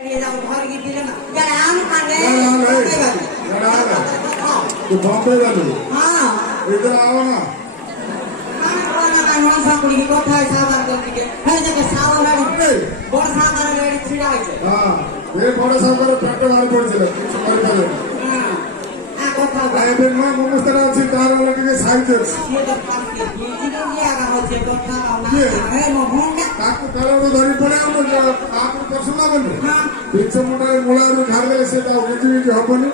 तो बॉम्बे वाली हाँ इधर आओ ना কথা সাবার করতে হ্যাঁ যে সাবার বড় সাবার রেডি ছিড়া হইছে हां ये बड़ साबर पेट मार पड़ছিল কিছু করে পারে হ্যাঁ আ কথা আইবে না মমস্তারা আছে তার वाला টিকে সাইজ আছে ये तो काम की जीवन ये आगा होছে কথা না হে মো ভন্ডা তাকে তলরে ধরি পড়ে আমরা আপন পছন্দ বলবে হ্যাঁ পিছে মোটারে মোলারু ঝাড়লে সেটা উঠি উঠি হবনি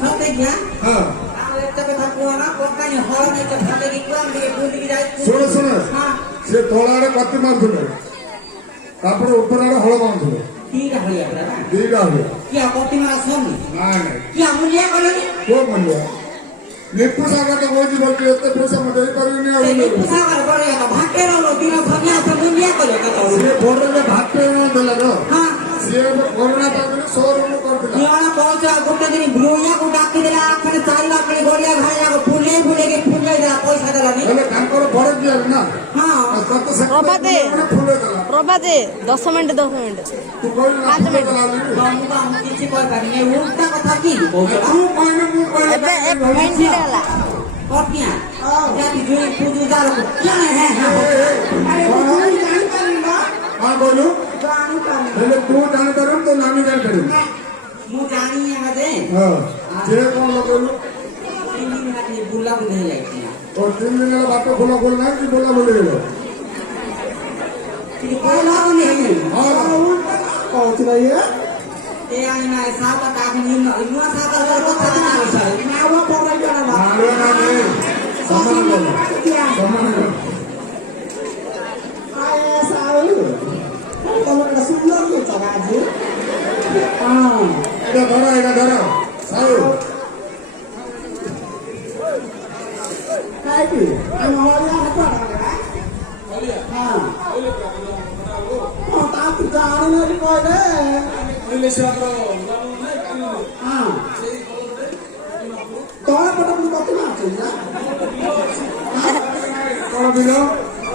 সত্যি কি হ্যাঁ ଶୁଣ ଶୁଣ ସେ ତଳ ଆଡେ କତି ମାରୁଥିଲେ ତାପରେ ଉପର ଆଡେ ହଳ ବାନ୍ଧୁଥିଲେ ଦିଟା ହୁଏ ନାଇଁ କୋଉ ମୂଲ୍ୟ ଲିପୁ ସାଗର ତ କହୁଛି ବୋଲି ଏତେ ପଇସା ମୁଁ ଦେଇପାରିବିନି ଆଉ ସିଏ ବୋର୍ଡରେ ଭାତ ଦେଲା ର ସିଏ କରୋନା ପାଖରେ ସୋରୁମ କରିଥିଲା ଗୋଟେ ଦିନ ଭୂୟାକୁ ଡାକିଦେଲା ଆଖରେ ଚାଲିଲା ବେଳେ ଗଳିଆ ଘାଳିଆ ଫୁଲେଇ ଫୁଲେଇକି ଫୁଲେଇ ଦେଲା ପଇସା ଦେଲାନି ହେଲେ ତାଙ୍କର ବଡ ଦିଆର ନା ପ୍ରଭାତେ 10 ମିନିଟ୍ ତୁ କହିଲୁ 5 ମିନିଟ୍ କିଛି କହିପାରିନି ଉଲ୍ଟା କଥା କି ଏବେ 1 ମିନିଟ୍ ହେଲା କଟିଆ ଯାକି ଜୁଇ ପୂଜୁ ଦାର क्या है हाँ बोलो हेले तू जान करूँ तो नामी जान करूँ ମୁଁ ଜାଣି ଆଗେ हाँ जे कौन बोलो 3 दिन ଖାଲି ବୁଲା ବୁଲି ହେଇଯାଇଥିଲା और 3 दिन का बात खोला खोल ना कि बोला बोले लो कि बोला बोले हाँ कौन सी ये ए आनी ना साथ का काफी नुआ साथ का কথা না সরে नावा पड़ा जाना मारो ना नहीं सम्मान बोलो सम्मान बोलो आए साउ तुम का सुंदर के जगह जी हां इधर धरो साउ काय की हम हरिया पड़ा हां हां ता जाने नहीं कोई ने हां तोड़ा पटा मुझे कत ना चाहिए कौन बिलो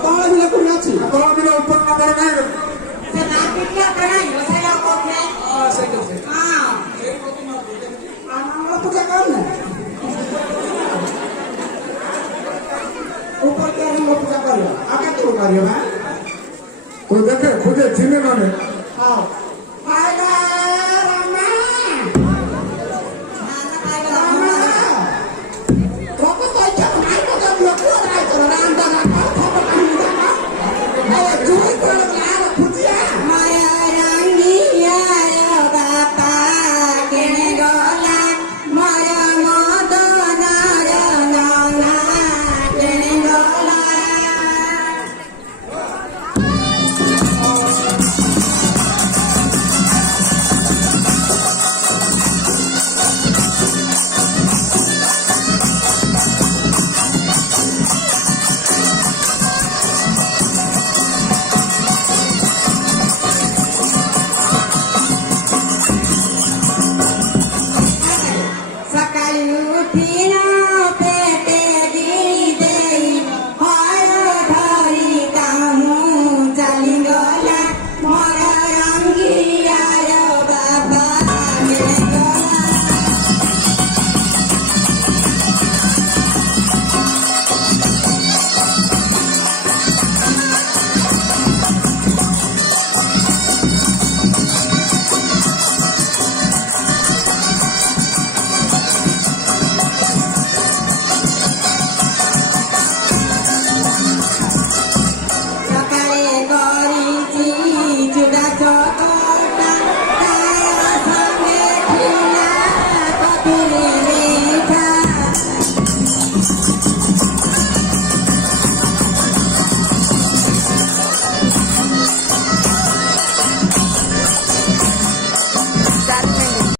तोड़ा बिना कोई ना चाहिए कौन बिलो ऊपर नंबर नहीं से ना क्या कराई वसया कोठे हां सही है हां हमारा पूजा करना ऊपर के हम पूजा करियो आगे तो करियो ना तो देखे खुदे चिन्ह ना